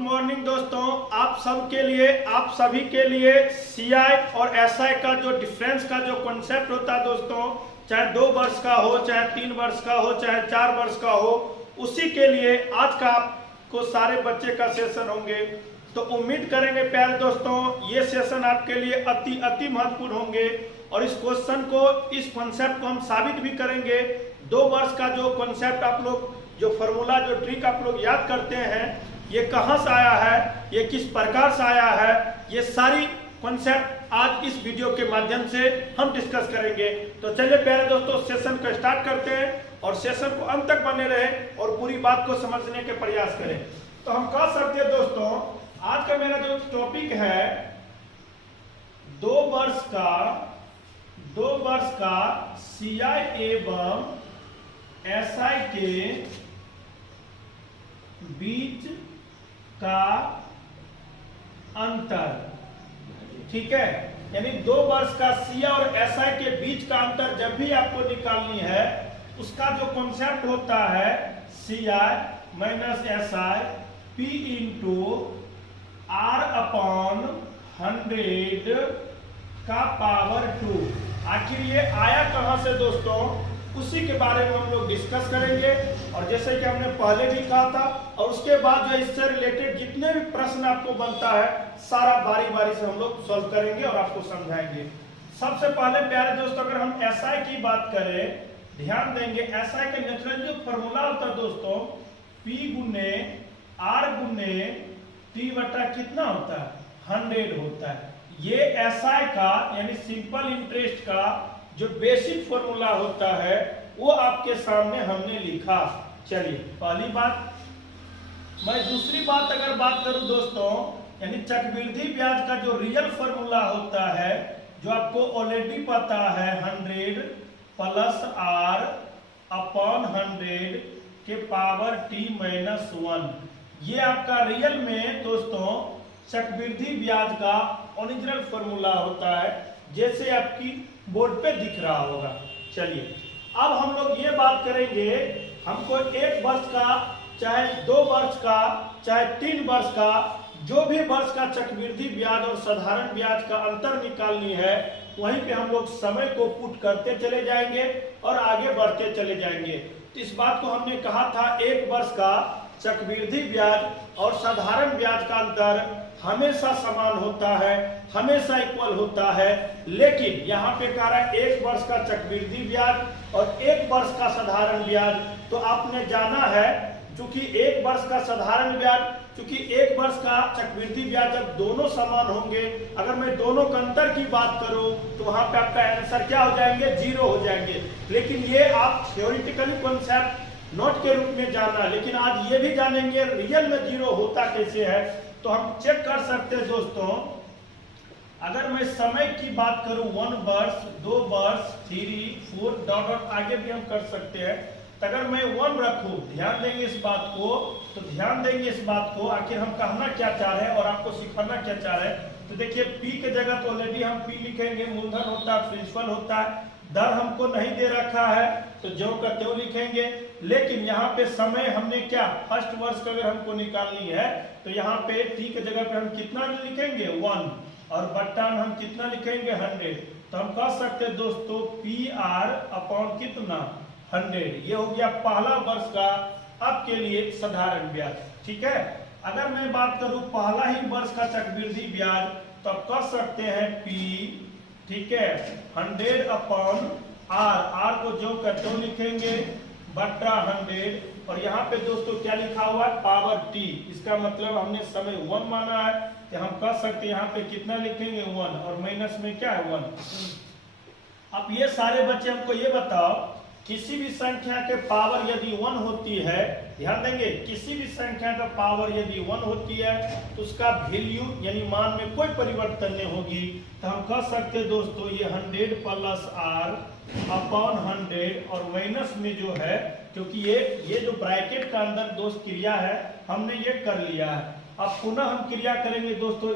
Morning दोस्तों, आप सबके लिए, आप सभी के लिए सीआई और एसआई का जो डिफरेंस का जो कॉन्सेप्ट होता है दोस्तों, चाहे 2 वर्ष का हो, चाहे 3 वर्ष का हो, चाहे 4 वर्ष का हो, उसी के लिए आज का आपको सारे बच्चे का सेशन होंगे। तो उम्मीद करेंगे प्यारे दोस्तों, ये सेशन आपके लिए अति महत्वपूर्ण होंगे और इस क्वेश्चन को, इस कॉन्सेप्ट को हम साबित भी करेंगे। 2 वर्ष का जो कॉन्सेप्ट आप लोग, जो फॉर्मूला, जो ट्रिक आप लोग याद करते हैं, ये कहाँ से आया है, ये किस प्रकार से आया है, ये सारी कॉन्सेप्ट आज इस वीडियो के माध्यम से हम डिस्कस करेंगे। तो चलिए प्यारे दोस्तों, सेशन को स्टार्ट करते हैं और सेशन को अंत तक बने रहे और पूरी बात को समझने के प्रयास करें। तो हम कह सकते हैं दोस्तों, आज का मेरा जो टॉपिक है 2 वर्ष का सीआई एवं एसआई के बीच का अंतर। ठीक है, यानी 2 वर्ष का सीआई और एसआई के बीच का अंतर जब भी आपको निकालनी है, उसका जो कॉन्सेप्ट होता है CI minus SI P into R upon 100 का पावर 2। आखिर ये आया कहां से दोस्तों, उसी के बारे में हम लोग डिस्कस करेंगे। और जैसे कि हमने पहले भी कहा था, और उसके बाद जो इससे रिलेटेड जितने भी प्रश्न आपको बनता है, सारा बारी बारी से हम लोग सॉल्व करेंगे और आपको समझाएंगे। सबसे पहले प्यारे दोस्तों, अगर हम एसआई की बात करें, ध्यान देंगे, एसआई के नेचुरल जो फॉर्मूला होता है दोस्तों, पी गुने आर गुने टी बटा कितना होता है, 100 होता है। ये एसआई का यानी सिंपल इंटरेस्ट का जो बेसिक फॉर्मूला होता है, वो आपके सामने हमने लिखा। चलिए पहली बात। मैं दूसरी बात अगर बात करूं दोस्तों, यानी चक्रवृद्धि ब्याज का जो रियल फॉर्मूला होता है, जो आपको ऑलरेडी पता है, 100 प्लस आर अपॉन 100 के पावर टी माइनस 1। ये आपका रियल में दोस्तों चक्रवृद्धि ब्याज का ओरिजिनल फॉर्मूला होता है, जैसे आपकी बोर्ड पे दिख रहा होगा। चलिए अब हम लोग ये बात करेंगे, हमको 1 वर्ष का, चाहे 2 वर्ष का, चाहे 3 वर्ष का, जो भी वर्ष का चक्रवृद्धि ब्याज और साधारण ब्याज का अंतर निकालनी है, वहीं पे हम लोग समय को पुट करते चले जाएंगे और आगे बढ़ते चले जाएंगे। तो इस बात को हमने कहा था, 1 वर्ष का चक्रवृद्धि ब्याज और साधारण ब्याज का अंतर हमेशा समान होता है, हमेशा इक्वल होता है। लेकिन यहाँ पे कह रहा है 1 वर्ष का चक्रवृद्धि ब्याज और 1 वर्ष का साधारण ब्याज। तो आपने जाना है, चूंकि 1 वर्ष का साधारण ब्याज, चूंकि 1 वर्ष का चक्रवृद्धि ब्याज, जब दोनों समान होंगे, अगर मैं दोनों का अंतर की बात करूं, तो वहां पे आपका आंसर क्या हो जाएंगे, 0 हो जाएंगे। लेकिन ये आप थ्योरेटिकली कॉन्सेप्ट नोट के रूप में जाना, लेकिन आज ये भी जानेंगे रियल में 0 होता कैसे है। तो हम चेक कर सकते हैं दोस्तों, अगर मैं समय की बात करूं, 1 वर्ष, 2 वर्ष, 3, 4 डॉट आगे भी हम कर सकते हैं। तो अगर मैं 1 रखूं, ध्यान देंगे इस बात को, तो ध्यान देंगे इस बात को, आखिर हम कहना क्या चाह रहे हैं और आपको सिखाना क्या चाह रहे हैं। तो देखिए, पी के जगह तो ऑलरेडी हम पी लिखेंगे, मूलधन होता है, प्रिंसिपल होता है। दर हमको नहीं दे रखा है, तो जो का त्यों लिखेंगे। लेकिन यहाँ पे समय हमने क्या, फर्स्ट वर्ष का अगर हमको निकालनी है, तो यहाँ पे टी के जगह पे हम कितना लिखेंगे, 1, और बट्टा में हम कितना लिखेंगे, 100। तो हम कह सकते हैं दोस्तों, पी आर अपॉन कितना, 100। ये हो गया पहला वर्ष का आपके लिए साधारण ब्याज। ठीक है, अगर मैं बात करूं पहला ही वर्ष का चक्रवृद्धि ब्याज, तो आप कह सकते हैं पी, ठीक है, 100 अपॉन आर को जो करते लिखेंगे, बट्टा 100। और यहाँ पे दोस्तों क्या लिखा हुआ है, पावर टी। इसका मतलब हमने समय 1 माना है, तो हम कह सकते हैं यहाँ पे कितना लिखेंगे, 1, और माइनस में क्या है, 1। अब ये सारे बच्चे हमको ये बताओ, किसी भी संख्या के पावर यदि 1 होती है, ध्यान देंगे, किसी भी संख्या का पावर यदि 1 होती है, तो उसका वैल्यू यानी मान में कोई परिवर्तन नहीं होगी। तो हम कह सकते हैं दोस्तों, ये 100 प्लस आर अपॉन 100, और माइनस में जो है, क्योंकि ये जो ब्रैकेट का अंदर दोस्त क्रिया है, हमने ये कर लिया है। अब पुनः हम क्रिया करेंगे दोस्तों,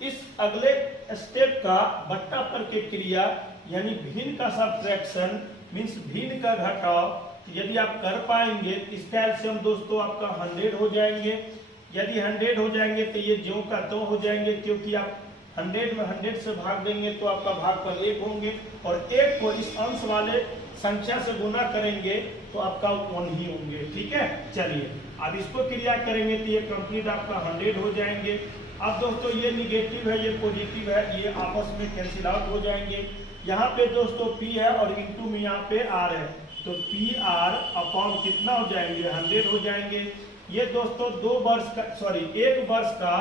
इस अगले स्टेप का बट्टा पर के क्रिया, यानी भिन्न का सब्ट्रैक्शन मीन्स भिन्न का घटाव। यदि आप कर पाएंगे इस टाइप से, हम दोस्तों आपका 100 हो जाएंगे, यदि 100 हो जाएंगे तो ये ज्यों का त्यों हो जाएंगे, क्योंकि आप 100 में 100 से भाग देंगे तो आपका भागफल 1 होंगे, और 1 को इस अंश वाले संख्या से गुना करेंगे तो आपका 1 ही होंगे। ठीक है, चलिए अब इसको क्रिया करेंगे तो ये कंप्लीट आपका 100 हो जाएंगे। अब दोस्तों ये निगेटिव है, ये पॉजिटिव है, ये आपस में कैंसिल आउट हो जाएंगे। यहाँ पे दोस्तों P है और इंटू में यहाँ पे R है, तो PR अपॉन कितना हो जाएंगे 100 हो जाएंगे। ये दोस्तों 1 वर्ष का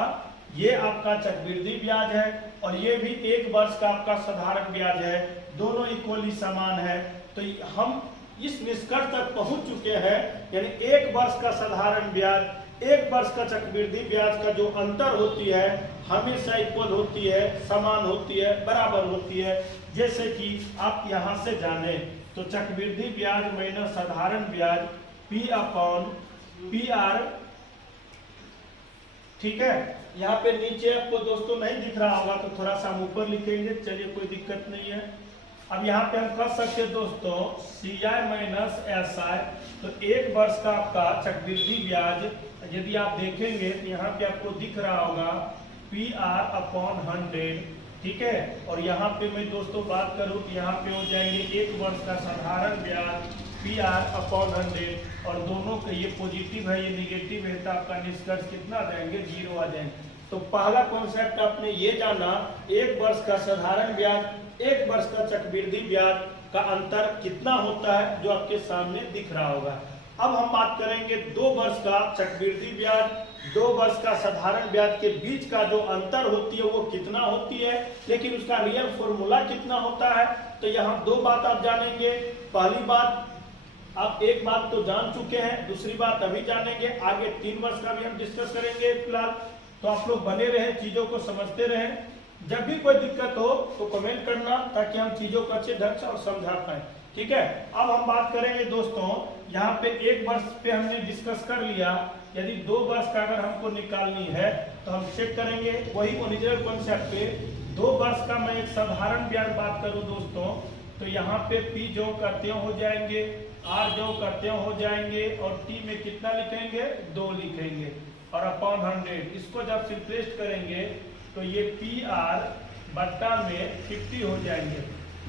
ये आपका चक्रवृद्धि ब्याज है, और ये भी 1 वर्ष का आपका साधारण ब्याज है, दोनों इक्वली समान है। तो हम इस निष्कर्ष तक पहुंच चुके हैं, यानी 1 वर्ष का साधारण ब्याज 1 वर्ष का चक्रवृद्धि ब्याज का जो अंतर होती है हमेशा इक्वल होती है, समान होती है, बराबर होती है। जैसे कि आप यहां से जाने तो चक्रवृद्धि ब्याज माइनस साधारण ब्याज P अपॉन PR। ठीक है, यहाँ पे नीचे आपको दोस्तों नहीं दिख रहा होगा तो थोड़ा सा हम ऊपर लिखेंगे, चलिए कोई दिक्कत नहीं है। अब यहाँ पे हम कर सकते हैं दोस्तों CI माइनस SI, तो 1 वर्ष का आपका चक्रवृद्धि ब्याज यदि आप देखेंगे तो यहाँ पे आपको दिख रहा होगा PR अपॉन 100। ठीक है, और यहाँ पे मैं दोस्तों बात करूँ तो यहाँ पे हो जाएंगे 1 वर्ष का साधारण ब्याज PR अपॉन 100, और दोनों का ये पॉजिटिव है ये निगेटिव है, तो आपका निष्कर्ष कितना आ जाएंगे 0 आ जाएंगे। तो पहला कॉन्सेप्ट आपने ये जाना 1 वर्ष का साधारण ब्याज 1 वर्ष का चक्रवृद्धि ब्याज का अंतर कितना होता है, जो आपके सामने दिख रहा होगा। अब हम बात करेंगे 2 वर्ष का चक्रवृद्धि ब्याज 2 वर्ष का साधारण ब्याज के बीच का जो अंतर होती है वो कितना होती है, लेकिन उसका रियल फॉर्मूला कितना होता है। तो यहाँ 2 बात आप जानेंगे। पहली बात, आप एक बात तो जान चुके हैं, दूसरी बात अभी जानेंगे, आगे 3 वर्ष का भी हम डिस्कस करेंगे फिलहाल। तो आप लोग बने रहे, चीजों को समझते रहें। जब भी कोई दिक्कत हो तो कमेंट करना, ताकि हम चीजों को अच्छे ढंग से और समझा पाए। ठीक है, अब हम बात करेंगे दोस्तों, यहाँ पे 1 वर्ष पे हमने डिस्कस कर लिया। यदि 2 वर्ष का अगर हमको निकालनी है तो हम चेक करेंगे वही ओरिजिनल कॉन्सेप्ट पे। 2 वर्ष का मैं एक साधारण ब्याज बात करूं दोस्तों, तो यहाँ पे P जो करते हो जाएंगे, R जो करते हो जाएंगे, और T में कितना लिखेंगे 2 लिखेंगे, और अपॉन 100। इसको जब सिंपलेस्ट करेंगे तो ये PR बट्टा में 50 हो जाएंगे।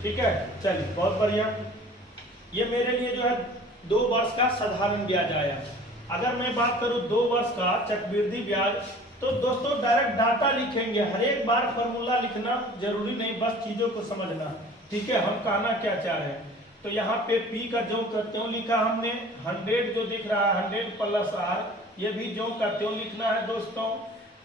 ठीक है, चलिए बहुत बढ़िया। ये मेरे लिए जो है 2 वर्ष का साधारण ब्याज आया। अगर मैं बात करूं 2 वर्ष का चक्रवृद्धि ब्याज, तो दोस्तों डायरेक्ट डाटा लिखेंगे, हर एक बार फॉर्मूला लिखना जरूरी नहीं, बस चीजों को समझना। ठीक है, हम कहना क्या चाह रहे हैं। तो यहाँ पे P का जो करते हो लिखा हमने, 100 जो दिख रहा है 100 प्लस R, ये भी जो करते हो लिखना है दोस्तों।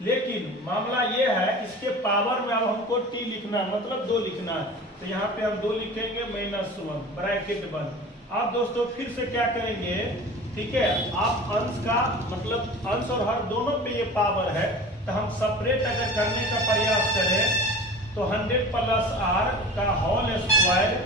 लेकिन मामला ये है, इसके पावर में अब हमको T लिखना है, मतलब 2 लिखना है। तो यहाँ पे हम 2 लिखेंगे -1 ब्रैकेट बंद। आप दोस्तों फिर से क्या करेंगे, ठीक है, आप अंश का मतलब अंश और हर दोनों पे ये पावर है, तो हम सेपरेट अगर करने का प्रयास करें तो 100 प्लस R का होल स्क्वायर,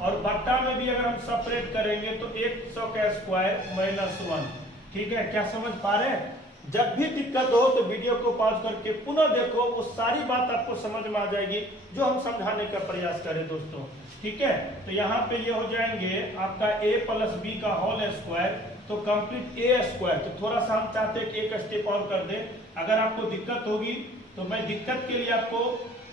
और बट्टा में भी अगर हम सेपरेट करेंगे तो 100 का स्क्वायर -1। ठीक है, क्या समझ पा रहे हैं। जब भी दिक्कत हो तो वीडियो को पॉज करके पुनः देखो, वो सारी बात आपको समझ में आ जाएगी जो हम समझाने का प्रयास करें दोस्तों। ठीक है, तो यहाँ पे ये हो जाएंगे आपका A प्लस B का होल स्क्वायर, तो कंप्लीट A स्क्वायर। तो थोड़ा सा हम चाहते हैं कि एक स्टेप और कर दे। अगर आपको दिक्कत होगी तो मैं दिक्कत के लिए आपको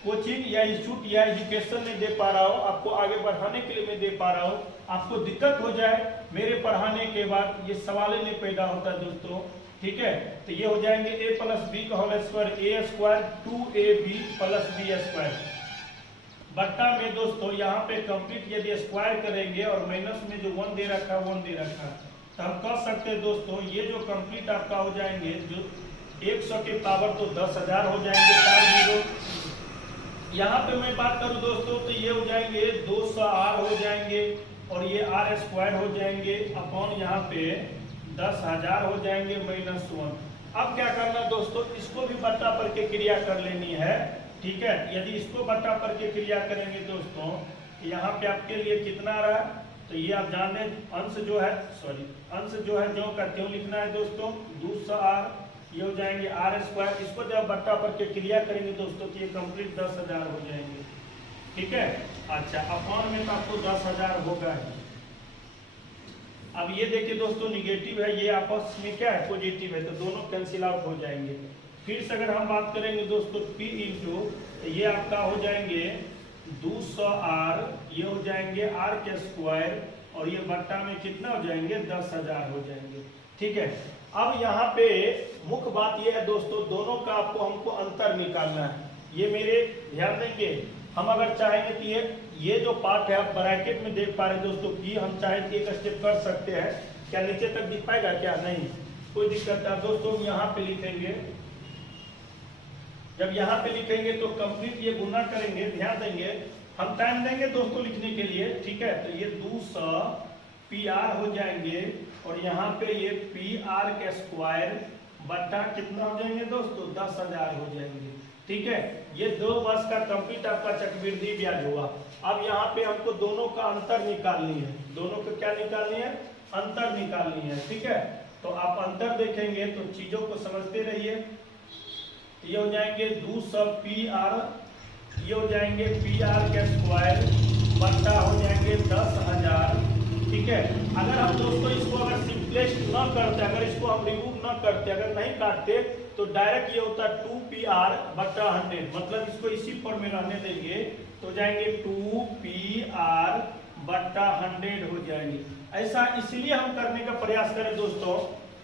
कोचिंग या इंस्टीट्यूट या एजुकेशन नहीं दे पा रहा हूँ, आपको आगे बढ़ाने के लिए मैं दे पा रहा हूँ। आपको दिक्कत हो जाए मेरे पढ़ाने के बाद, ये सवाल ही नहीं पैदा होता दोस्तों। ठीक है, तो ये हो जाएंगे A प्लस B का whole square, A square 2AB plus B square बट्टा में दोस्तों यहाँ पे कंप्लीट यदि स्क्वायर करेंगे और माइनस में जो 1 दे रखा है 1 दे रखा है, तो हम कह सकते हैं दोस्तों ये जो कंप्लीट आपका हो जाएंगे जो 100 के पावर तो 10,000 हो जाएंगे 4 जीरो। यहाँ पे मैं बात करूँ दोस्तों तो ये हो जाएंगे 200 R हो जाएंगे, और ये R स्क्वायर हो जाएंगे अपॉन यहाँ पे 10,000 हो जाएंगे -1। अब क्या करना दोस्तों, इसको भी बट्टा पर के क्रिया कर लेनी है। ठीक है, यदि इसको बट्टा पर के क्रिया करेंगे दोस्तों, यहाँ पे आपके लिए कितना आ रहा है, तो ये आप जान लें, अंश जो है जो का त्यों लिखना है दोस्तों 200 R, ये हो जाएंगे R स्क्वायर। इसको जब बट्टा पर के क्रिया करेंगे दोस्तों तो ये कंप्लीट 10,000 हो जाएंगे। ठीक है, अच्छा अपॉन में तो आपको 10,000 होगा ही। अब ये देखिए दोस्तों निगेटिव है, ये आपस में क्या है पॉजिटिव है, तो दोनों कैंसिल आउट हो जाएंगे। फिर से अगर हम बात करेंगे दोस्तों p इंटू, ये आपका हो जाएंगे 200r, ये हो जाएंगे r के स्क्वायर, और ये बट्टा में कितना हो जाएंगे 10,000 हो जाएंगे। ठीक है, अब यहाँ पे मुख्य बात ये है दोस्तों, दोनों का आपको हमको अंतर निकालना है। ये मेरे ध्यान देंगे, हम अगर चाहेंगे कि ये जो पार्ट है आप ब्रैकेट में देख पा रहे हैं दोस्तों कि हम चाहे तो एक स्टेप कर सकते हैं, क्या नीचे तक दिख पाएगा क्या, नहीं कोई दिक्कत है दोस्तों। यहाँ पे लिखेंगे, जब यहाँ पे लिखेंगे तो कंप्लीट ये गुना करेंगे, ध्यान देंगे, हम टाइम देंगे दोस्तों लिखने के लिए। ठीक है, तो ये 200 PR हो जाएंगे, और यहाँ पे ये PR के स्क्वायर बट्टा कितना हो जाएंगे दोस्तों 10,000 हो जाएंगे। ठीक है, ये 2 वर्ष का कंप्लीट आपका चक्रवृद्धि ब्याज हुआ। अब यहाँ पे हमको दोनों का अंतर निकालनी है, दोनों का क्या निकालनी है, अंतर निकालनी है। ठीक है, तो आप अंतर देखेंगे तो चीजों को समझते रहिए। ये हो जाएंगे 200 PR, ये हो जाएंगे PR के स्क्वायर बट्टा हो जाएंगे 10,000। ठीक है, अगर हम दोस्तों इसको अगर सिंपलेस्ट न करते, अगर इसको हम रिमूव न करते, अगर नहीं काटते, तो डायरेक्ट ये होता 2PR बट्टा 100, मतलब इसको इसी फॉर्म में रहने देंगे तो जाएंगे 2PR बट्टा 100 हो जाएंगे। ऐसा इसलिए हम करने का प्रयास करें दोस्तों,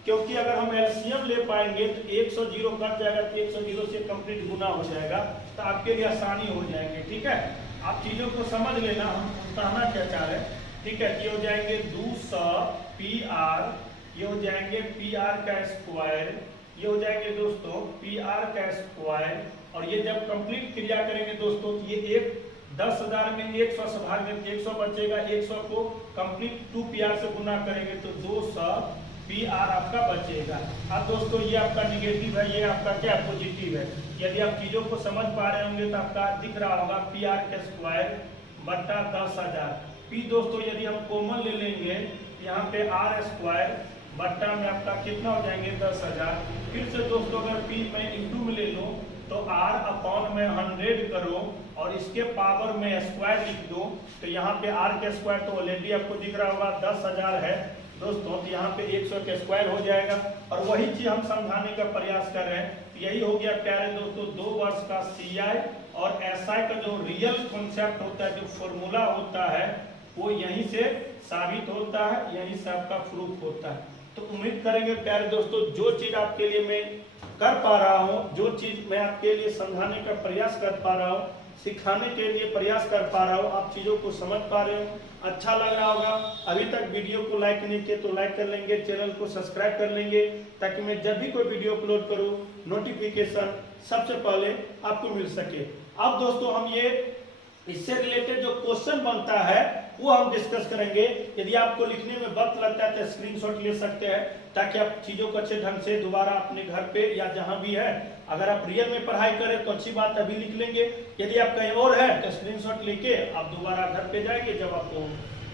क्योंकि अगर हम एलसीएम ले पाएंगे तो 100 जीरो कट जाएगा, तो 100 जीरो से कंप्लीट गुना हो जाएगा, तो आपके लिए आसानी हो जाएंगे। ठीक है, आप चीजों को समझ लेना, हम बताना क्या चाह रहे हैं। ठीक है, ये हो जाएंगे 200 PR, ये हो जाएंगे PR का स्क्वायर, ये हो जाएंगे दोस्तों PR का स्क्वायर, और ये जब कंप्लीट क्रिया करेंगे दोस्तों, ये एक 10,000 में 100 से भाग में 100 बचेगा, 100 को कंप्लीट 2PR से गुना करेंगे तो 200 PR आपका बचेगा। अब दोस्तों ये आपका निगेटिव है, ये आपका क्या पॉजिटिव है। यदि आप चीजों को समझ पा रहे होंगे तो आपका दिख रहा होगा PR के स्क्वायर बट्टा 10,000। P दोस्तों यदि हम कॉमन ले लेंगे, यहाँ पे R स्क्वायर बट्टा में आपका कितना हो जाएंगे 10,000। फिर से दोस्तों अगर P में इंटू में ले लो तो R अपॉन में 100 करो, और इसके पावर में स्क्वायर लिख दो, तो यहाँ पे R के स्क्वायर तो ऑलरेडी आपको दिख रहा होगा 10,000 है दोस्तों, तो यहाँ पे 100 के स्क्वायर हो जाएगा। और वही चीज हम समझाने का प्रयास कर रहे हैं। यही हो गया प्यारे दोस्तों 2 वर्ष का CI और SI का जो रियल कॉन्सेप्ट होता है, जो फॉर्मूला होता है, वो यहीं से साबित होता है, यहीं से आपका प्रूफ होता है। तो उम्मीद करेंगे प्यारे दोस्तों, जो चीज आपके लिए मैं कर पा रहा हूँ, जो चीज मैं आपके लिए समझाने का प्रयास कर पा रहा हूँ, सिखाने के लिए प्रयास कर पा रहा हूँ, आप चीजों को समझ पा रहे हो, अच्छा लग रहा होगा। अभी तक वीडियो को लाइक नहीं किए तो लाइक कर लेंगे, चैनल को सब्सक्राइब कर लेंगे, ताकि मैं जब भी कोई वीडियो अपलोड करूँ नोटिफिकेशन सबसे पहले आपको मिल सके। अब दोस्तों हम ये इससे रिलेटेड जो क्वेश्चन बनता है वो हम डिस्कस करेंगे। यदि आपको लिखने में वक्त लगता है तो स्क्रीनशॉट ले सकते हैं, ताकि आप चीजों को अच्छे ढंग से दोबारा अपने घर पे या जहां भी है, अगर आप रियल में पढ़ाई करें तो अच्छी बात अभी लिख लेंगे, यदि आप कहीं और है तो स्क्रीनशॉट लेके आप दोबारा घर पे जाएंगे, जब आपको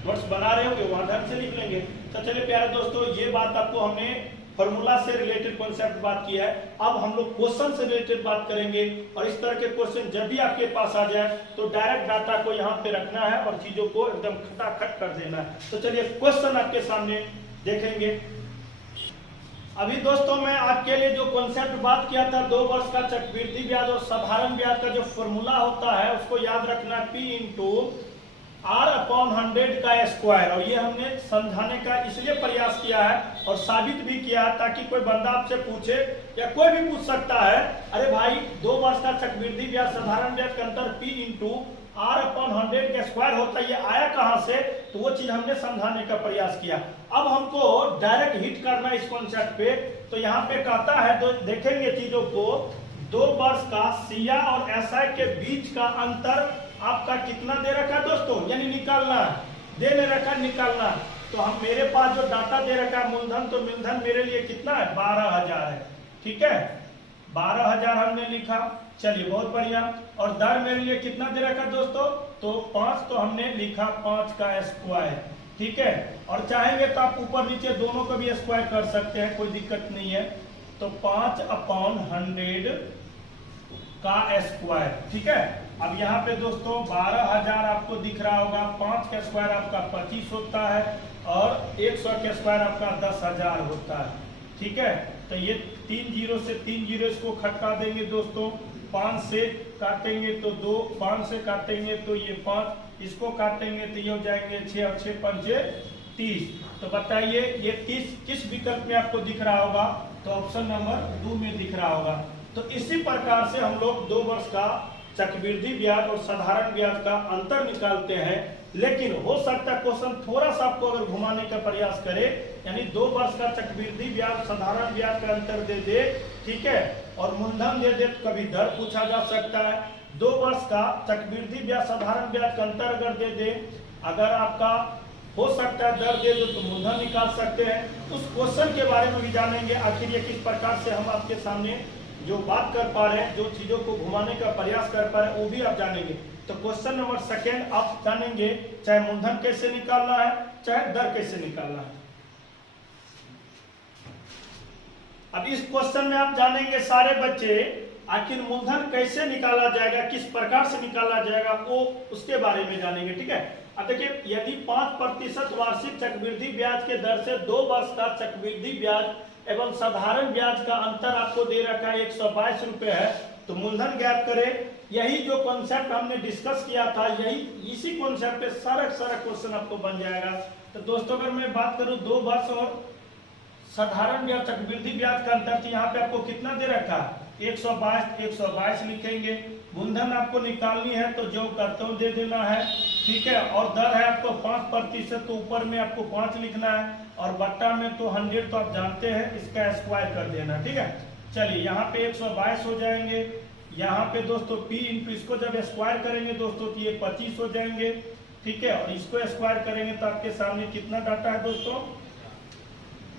नोट्स बना रहे होंगे वहां ढंग से लिख लेंगे। तो चलिए प्यारे दोस्तों, ये बात आपको हमने फॉर्मूला से रिलेटेड कॉन्सेप्ट बात किया है। अब हम लोग क्वेश्चन से रिलेटेड बात करेंगे, और इस तरह के क्वेश्चन जब भी आपके पास आ जाए तो डायरेक्ट डाटा को यहाँ पे रखना है और चीजों को एकदम खटाखट कर देना है। तो चलिए क्वेश्चन आपके सामने देखेंगे। अभी दोस्तों मैं आपके लिए जो कॉन्सेप्ट बात किया था 2 वर्ष का चक्रवृद्धि ब्याज और साधारण ब्याज का जो फॉर्मूला होता है उसको याद रखना, P इंटू R अपॉन 100 का स्क्वायर। और ये हमने समझाने का इसलिए प्रयास किया है और साबित भी किया, ताकि कोई बंदा आपसे पूछे या कोई भी पूछ सकता है, अरे भाई 2 वर्ष का चक्रवृद्धि ब्याज साधारण ब्याज का अंतर P इंटू R अपॉन 100 का स्क्वायर होता है, ये आया कहां से, तो वो चीज हमने समझाने का प्रयास किया। अब हमको डायरेक्ट हिट करना इस कॉन्सेप्ट पे, तो यहाँ पे कहता है, तो देखेंगे चीजों को, 2 वर्ष का CI और SI के बीच का अंतर आपका कितना दे रखा दोस्तों, यानी निकालना, दे नहीं रखा निकालना। तो हम मेरे पास जो डाटा दे रखा है मूलधन, तो मूलधन मेरे लिए कितना है 12,000 है। ठीक है, 12,000 हमने लिखा, चलिए बहुत बढ़िया। और दर मेरे लिए कितना दे रखा दोस्तों, तो 5, तो हमने लिखा 5 का स्क्वायर। ठीक है, और चाहेंगे तो आप ऊपर नीचे दोनों को भी स्क्वायर कर सकते हैं, कोई दिक्कत नहीं है। तो 5 अपॉन 100 का स्क्वायर। ठीक है, अब यहाँ पे दोस्तों 12,000 आपको दिख रहा होगा, 5 का स्क्वायर आपका 25 होता है, और 100 के स्क्वायर आपका 10,000 होता है। ठीक है, तो ये 3 जीरो से 3 जीरो इसको खटका देंगे दोस्तों, 5 से काटेंगे तो 2, 5 से काटेंगे तो ये 5, इसको काटेंगे तो ये हो जाएंगे 6 और 6 पंचे 30। तो बताइए ये 30 किस विकल्प में आपको दिख रहा होगा? तो ऑप्शन नंबर 2 में दिख रहा होगा। तो इसी प्रकार से हम लोग 2 वर्ष का चक्रवृद्धि ब्याज और साधारण ब्याज का अंतर निकालते हैं। लेकिन हो सकता है क्वेश्चन थोड़ा सा आपको अगर घुमाने का प्रयास करे, यानी 2 वर्ष का चक्रवृद्धि ब्याज साधारण ब्याज का अंतर दे दे, ठीक है, और मूलधन दे दे, तो कभी दर पूछा जा सकता है। 2 वर्ष का चक्रवृद्धि ब्याज साधारण ब्याज का अंतर अगर दे दे, अगर आपका हो सकता है दर दे दो तो मूलधन निकाल सकते हैं। उस क्वेश्चन के बारे में भी जानेंगे, आखिर ये किस प्रकार से हम आपके सामने जो बात कर पा रहे हैं, जो चीजों को घुमाने का प्रयास कर पा रहे हैं, वो भी आप जानेंगे। तो क्वेश्चन नंबर 2 आप जानेंगे, चाहे मूलधन कैसे निकालना है, चाहे दर कैसे निकालना है। अब इस क्वेश्चन में आप जानेंगे सारे बच्चे, आखिर मूलधन कैसे निकाला जाएगा, किस प्रकार से निकाला जाएगा, वो उसके बारे में जानेंगे। ठीक है, अब देखिए, यदि 5% वार्षिक चक्रवृद्धि ब्याज के दर से 2 वर्ष का चक्रवृद्धि ब्याज एवं साधारण ब्याज का अंतर आपको दे रखा है 122 रुपए है, तो मूलधन ज्ञात करें। यही जो कॉन्सेप्ट हमने डिस्कस किया था, यही इसी कॉन्सेप्ट पे सारा क्वेश्चन आपको बन जाएगा। तो दोस्तों अगर मैं बात करूं 2 वर्ष और साधारण ब्याज चक्रवृद्धि ब्याज का अंतर, तो यहाँ पे आपको कितना दे रखा है 122 लिखेंगे। मूलधन आपको निकालनी है तो जो करते हो दे देना है, ठीक है, और दर है आपको 5%, तो ऊपर में आपको 5 लिखना है, और बट्टा में तो 100 तो आप जानते हैं, इसका स्क्वायर कर देना। ठीक है, चलिए यहाँ पे 122 हो जाएंगे। यहाँ पे दोस्तों P इंटू इसको जब स्क्वायर करेंगे दोस्तों तो ये 25 हो जाएंगे। ठीक है, और इसको स्क्वायर करेंगे तो आपके सामने कितना डाटा है दोस्तों?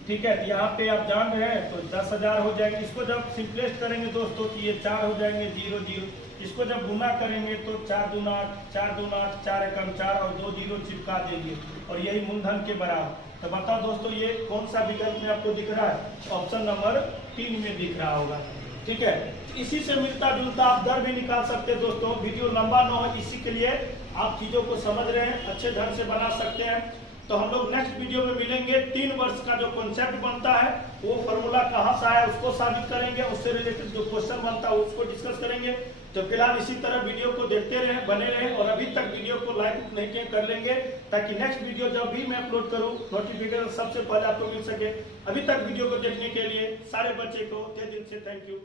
ठीक है, तो यहाँ पे आप जान रहे हैं तो 10,000 हो जाएंगे। इसको जब सिंपलेस्ट करेंगे दोस्तों तो ये 4 हो जाएंगे, 0 0। इसको जब गुना करेंगे तो 4 दूना 8, 4 दूना 8, 4 एकम 4 और 2 0 चिपका देंगे, और यही मूलधन के बराबर। तो बताओ दोस्तों ये कौन सा विकल्प में आपको दिख रहा है? ऑप्शन नंबर 3 में दिख रहा होगा। ठीक है, इसी से मिलता जुलता आप दर भी निकाल सकते हैं दोस्तों। वीडियो लंबा ना हो, इसी के लिए आप चीजों को समझ रहे हैं, अच्छे ढंग से बना सकते हैं। तो हम लोग नेक्स्ट वीडियो में मिलेंगे। 3 वर्ष का जो कॉन्सेप्ट बनता है, वो फॉर्मूला कहाँ से आया उसको साबित करेंगे, उससे रिलेटेड जो क्वेश्चन बनता है उसको डिस्कस करेंगे। तो फिलहाल इसी तरह वीडियो को देखते रहें, बने रहें, और अभी तक वीडियो को लाइक नहीं किए कर लेंगे, ताकि नेक्स्ट वीडियो जब भी मैं अपलोड करूं नोटिफिकेशन सबसे पहले आपको मिल सके। अभी तक वीडियो को देखने के लिए सारे बच्चे को तहे दिल से थैंक यू।